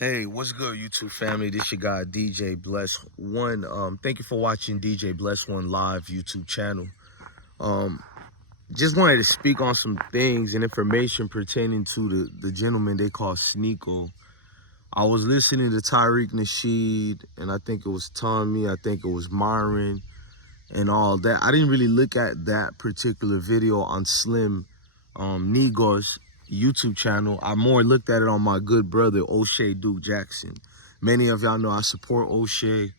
Hey, what's good, YouTube family? This your guy, DJ Bless One. Thank you for watching DJ Bless One live YouTube channel. Just wanted to speak on some things and information pertaining to the gentleman they call Sneako. I was listening to Tariq Nasheed, and I think it was Tommy, I think it was Myron, and all that. I didn't really look at that particular video on Slim Nigo's YouTube channel. I more looked at it on my good brother O'Shea Duke Jackson. Many of y'all know I support O'Shea.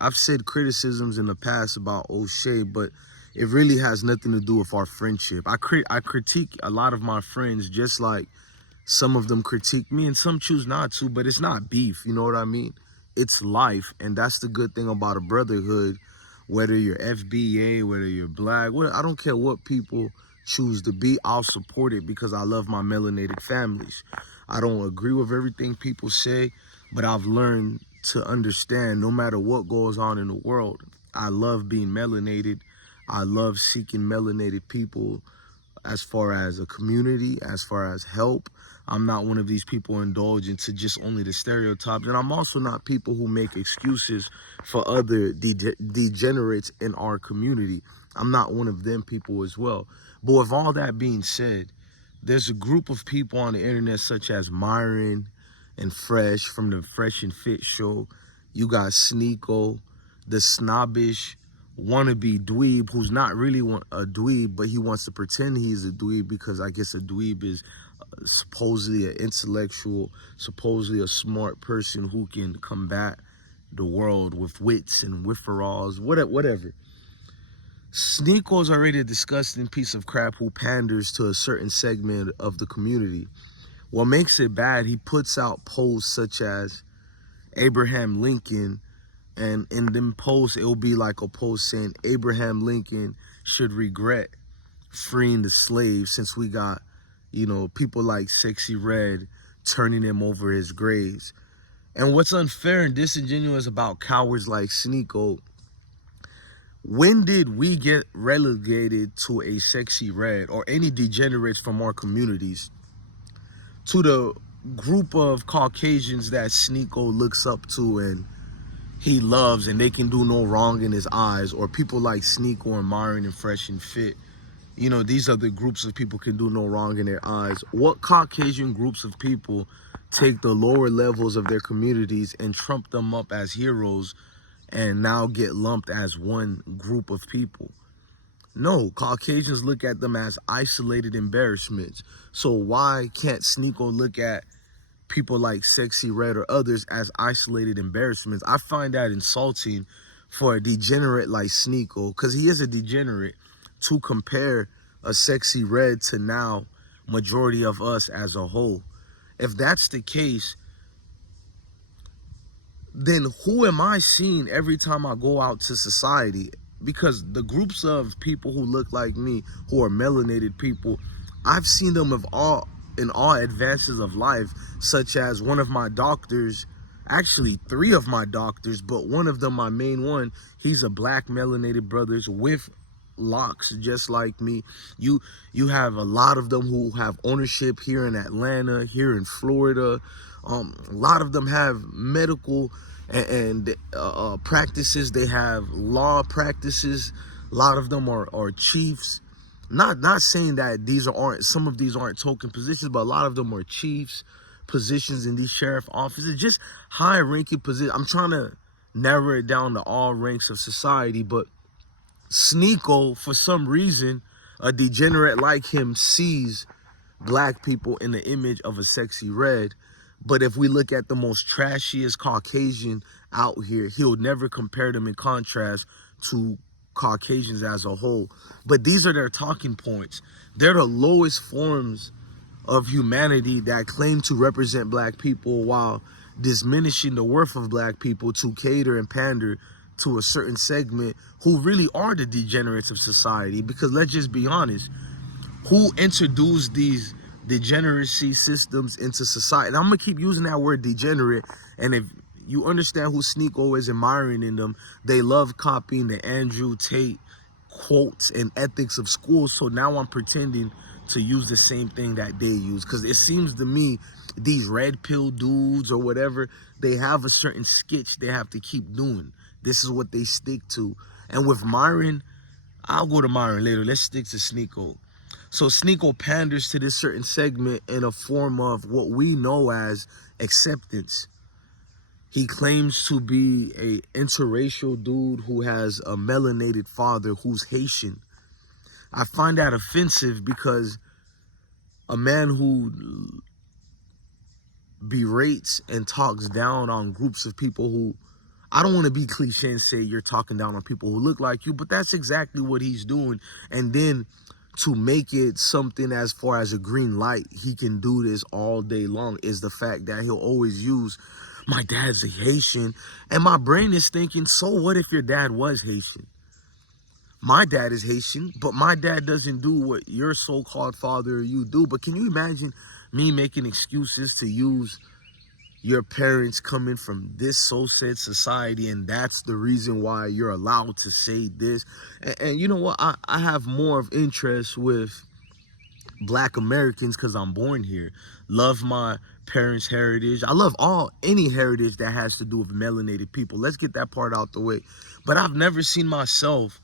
I've said criticisms in the past about O'Shea, but it really has nothing to do with our friendship. I critique a lot of my friends just like some of them critique me, and some choose not to, but it's not beef, you know what I mean? It's life, and that's the good thing about a brotherhood. Whether you're FBA, whether you're black, I don't care what people choose to be, I'll support it because I love my melanated families. I don't agree with everything people say, but I've learned to understand no matter what goes on in the world, I love being melanated. I love seeking melanated people as far as a community, as far as help. I'm not one of these people indulging to just only the stereotypes. And I'm also not people who make excuses for other degenerates in our community. I'm not one of them people as well. But with all that being said, there's a group of people on the internet such as Myron and Fresh from the FreshandFit show. You got Sneako, the snobbish wannabe dweeb who's not really a dweeb, but he wants to pretend he's a dweeb because I guess a dweeb is supposedly an intellectual, supposedly a smart person who can combat the world with wits and witheralls, whatever. Sneako's already a disgusting piece of crap who panders to a certain segment of the community. What makes it bad, he puts out posts such as Abraham Lincoln, and in them posts, it'll be like a post saying Abraham Lincoln should regret freeing the slaves since we got, people like Sexy Red turning him over his graves. And what's unfair and disingenuous about cowards like Sneako, when did we get relegated to a Sexy Red or any degenerates from our communities to the group of Caucasians that Sneako looks up to and he loves and they can do no wrong in his eyes, or people like Sneako and Myron and FreshandFit? These other groups of people can do no wrong in their eyes. What Caucasian groups of people take the lower levels of their communities and trump them up as heroes and now get lumped as one group of people? No, Caucasians look at them as isolated embarrassments. So why can't Sneako look at people like Sexy Red or others as isolated embarrassments? I find that insulting for a degenerate like Sneako, because he is a degenerate, to compare a Sexy Red to now majority of us as a whole. If that's the case, then who am I seeing every time I go out to society? Because the groups of people who look like me, who are melanated people, I've seen them in all advances of life, such as one of my doctors, actually 3 of my doctors, but one of them, my main one, he's a black melanated brothers with locks just like me. You have a lot of them who have ownership here in Atlanta, here in Florida. A lot of them have medical and practices. They have law practices. A lot of them are chiefs. Not saying that some of these aren't token positions, but a lot of them are chiefs positions in these sheriff offices, just high ranking positions. I'm trying to narrow it down to all ranks of society, but Sneako, for some reason, a degenerate like him, sees black people in the image of a Sexy Red. But if we look at the most trashiest Caucasian out here, he'll never compare them in contrast to Caucasians as a whole. But these are their talking points. They're the lowest forms of humanity that claim to represent black people while diminishing the worth of black people to cater and pander to a certain segment who really are the degenerates of society. Because let's just be honest, who introduced these degeneracy systems into society? And I'm gonna keep using that word degenerate, and if you understand who Sneako is and Myron in them, they love copying the Andrew Tate quotes and ethics of schools. So now I'm pretending to use the same thing that they use, because it seems to me these red pill dudes or whatever, they have a certain sketch they have to keep doing. This is what they stick to. And with Myron, I'll go to Myron later. Let's stick to Sneako. So Sneako panders to this certain segment in a form of what we know as acceptance. He claims to be a interracial dude who has a melanated father who's Haitian. I find that offensive because a man who berates and talks down on groups of people who, I don't want to be cliche and say you're talking down on people who look like you, but that's exactly what he's doing. And then to make it something as far as a green light, he can do this all day long, is the fact that he'll always use, my dad's a Haitian. And my brain is thinking, so what if your dad was Haitian? My dad is Haitian, but my dad doesn't do what your so-called father or you do. But can you imagine me making excuses to use your parents coming from this so-said society, and that's the reason why you're allowed to say this? And you know what? I have more of interest with Black Americans because I'm born here. Love my parents' heritage. I love any heritage that has to do with melanated people. Let's get that part out the way. But I've never seen myself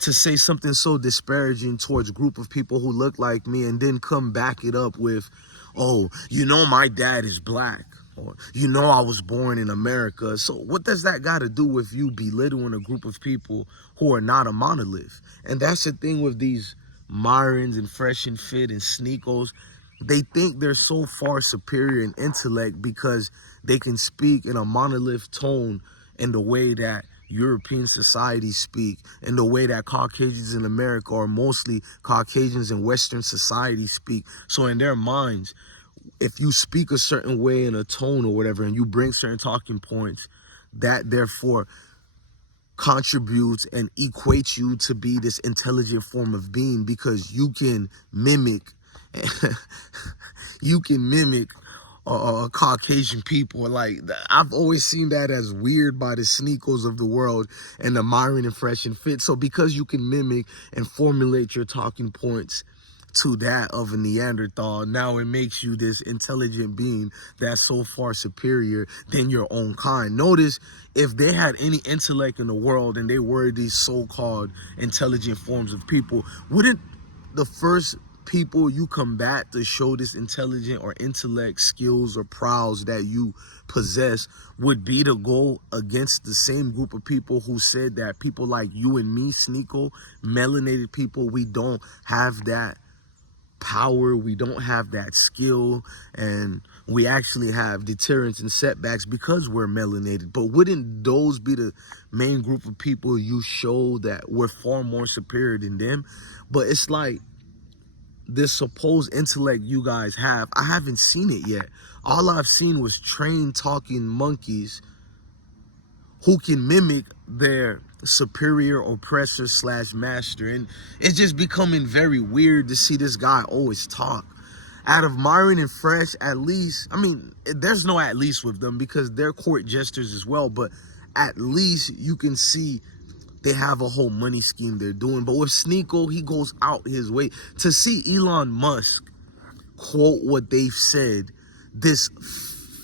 to say something so disparaging towards a group of people who look like me and then come back it up with, oh, you know my dad is Black, or you know I was born in America. So what does that got to do with you belittling a group of people who are not a monolith? And that's the thing with these Myrons and FreshandFit and Sneakos. They think they're so far superior in intellect because they can speak in a monolith tone in the way that European societies speak, and the way that Caucasians in America, or mostly Caucasians in Western society, speak. So in their minds, if you speak a certain way in a tone or whatever, and you bring certain talking points, that therefore contributes and equates you to be this intelligent form of being, because you can mimic Caucasian people. Like, I've always seen that as weird by the Sneakos of the world and the Myron and FreshandFit. So because you can mimic and formulate your talking points to that of a Neanderthal, now it makes you this intelligent being that's so far superior than your own kind. Notice, if they had any intellect in the world and they were these so-called intelligent forms of people, wouldn't the first people you combat to show this intelligent or intellect skills or prowess that you possess would be to go against the same group of people who said that people like you and me, Sneako, melanated people, we don't have that power, we don't have that skill, and we actually have deterrence and setbacks because we're melanated? But wouldn't those be the main group of people you show that we're far more superior than them? But it's like, this supposed intellect you guys have, I haven't seen it yet. All I've seen was trained talking monkeys who can mimic their superior oppressor / master. And it's just becoming very weird to see this guy always talk. Out of Myron and Fresh, at least, I mean, there's no at least with them because they're court jesters as well, but at least you can see they have a whole money scheme they're doing. But with Sneako, he goes out his way. To see Elon Musk quote what they've said, this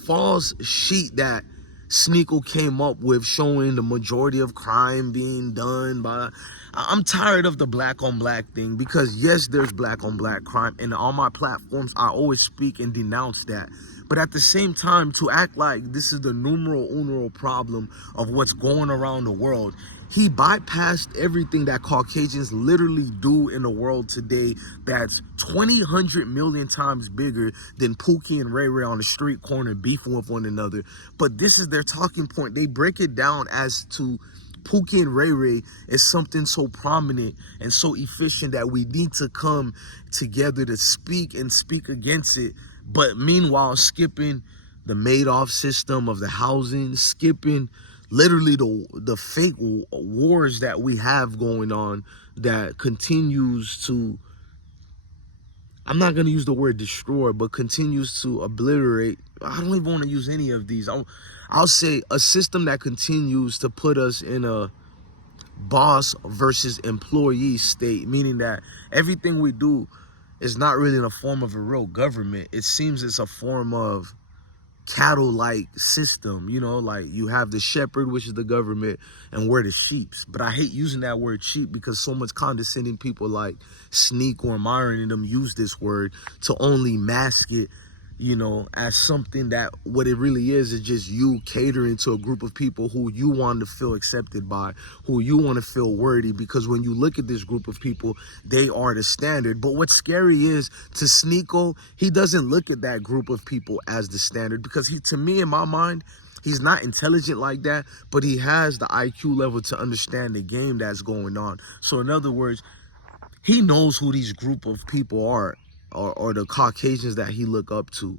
false sheet that Sneako came up with showing the majority of crime being done by... I'm tired of the black on black thing, because yes, there's black on black crime, and on my platforms I always speak and denounce that. But at the same time, to act like this is the numero uno problem of what's going around the world, he bypassed everything that Caucasians literally do in the world today that's 100 million times bigger than Pookie and Ray Ray on the street corner beefing with one another. But this is their talking point. They break it down as to Pookie and Ray Ray is something so prominent and so efficient that we need to come together to speak and speak against it. But meanwhile, skipping the Madoff system of the housing, skipping literally the fake wars that we have going on that continues to, I'm not going to use the word destroy, but continues to obliterate. I don't even want to use any of these. I'll say a system that continues to put us in a boss versus employee state, meaning that everything we do it's not really in a form of a real government. It seems it's a form of cattle-like system, you know, like you have the shepherd, which is the government, and we're the sheeps. But I hate using that word sheep because so much condescending people like Sneako or Myron and them use this word to only mask it, you know, as something that what it really is just you catering to a group of people who you want to feel accepted by, who you want to feel worthy, because when you look at this group of people, they are the standard. But what's scary is to Sneako, he doesn't look at that group of people as the standard, because he, to me, in my mind, he's not intelligent like that, but he has the IQ level to understand the game that's going on. So in other words, he knows who these group of people are, or the Caucasians that he look up to.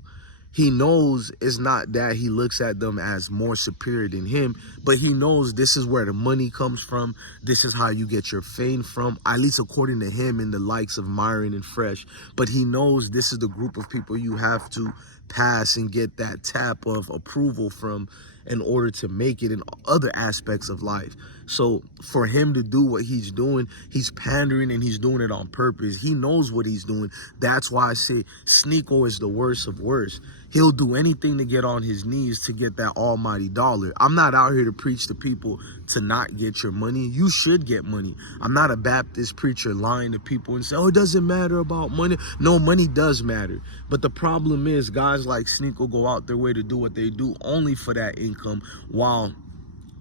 He knows it's not that he looks at them as more superior than him, but he knows this is where the money comes from. This is how you get your fame from, at least according to him and the likes of Myron and Fresh. But he knows this is the group of people you have to pass and get that tap of approval from in order to make it in other aspects of life. So for him to do what he's doing, he's pandering, and he's doing it on purpose. He knows what he's doing. That's why I say Sneako is the worst of worst. He'll do anything to get on his knees to get that almighty dollar. I'm not out here to preach to people to not get your money. You should get money. I'm not a Baptist preacher lying to people and say, oh, it doesn't matter about money. No, money does matter. But the problem is guys like Sneako go out their way to do what they do only for that income, while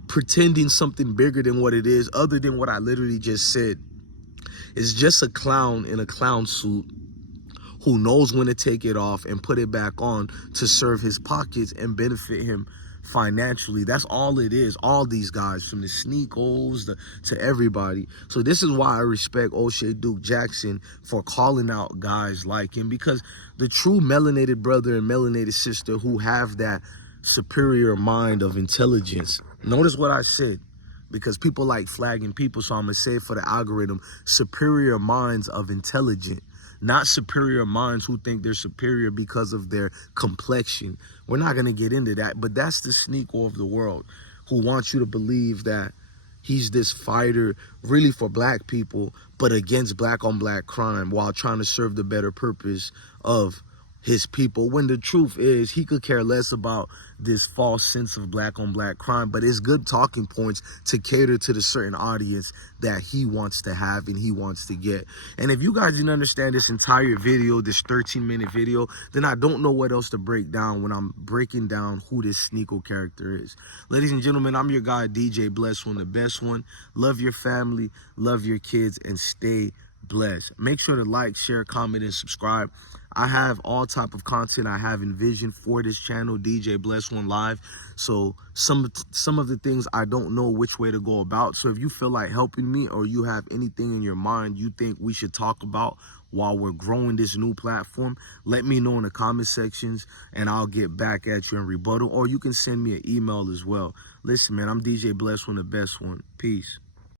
pretending something bigger than what it is, other than what I literally just said. It's just a clown in a clown suit who knows when to take it off and put it back on to serve his pockets and benefit him financially. That's all it is. All these guys, from the Sneakos to everybody. So this is why I respect O'Shea Duke Jackson for calling out guys like him, because the true melanated brother and melanated sister who have that superior mind of intelligence, notice what I said, because people like flagging people, so I'm gonna say it for the algorithm: superior minds of intelligence, not superior minds who think they're superior because of their complexion. We're not gonna get into that, but that's the Sneako of the world, who wants you to believe that he's this fighter really for black people, but against black on black crime, while trying to serve the better purpose of his people, when the truth is he could care less about this false sense of black on black crime. But it's good talking points to cater to the certain audience that he wants to have and he wants to get. And if you guys didn't understand this entire video, this 13-minute video, then I don't know what else to break down when I'm breaking down who this Sneako character is. Ladies and gentlemen, I'm your guy, DJ Blessone, the best one. Love your family, love your kids, and stay blessed. Make sure to like, share, comment, and subscribe. I have all type of content I have envisioned for this channel, DJ Blessone Live. So some of the things I don't know which way to go about. So if you feel like helping me, or you have anything in your mind you think we should talk about while we're growing this new platform, let me know in the comment sections and I'll get back at you in rebuttal. Or you can send me an email as well. Listen, man, I'm DJ Blessone, the best one. Peace.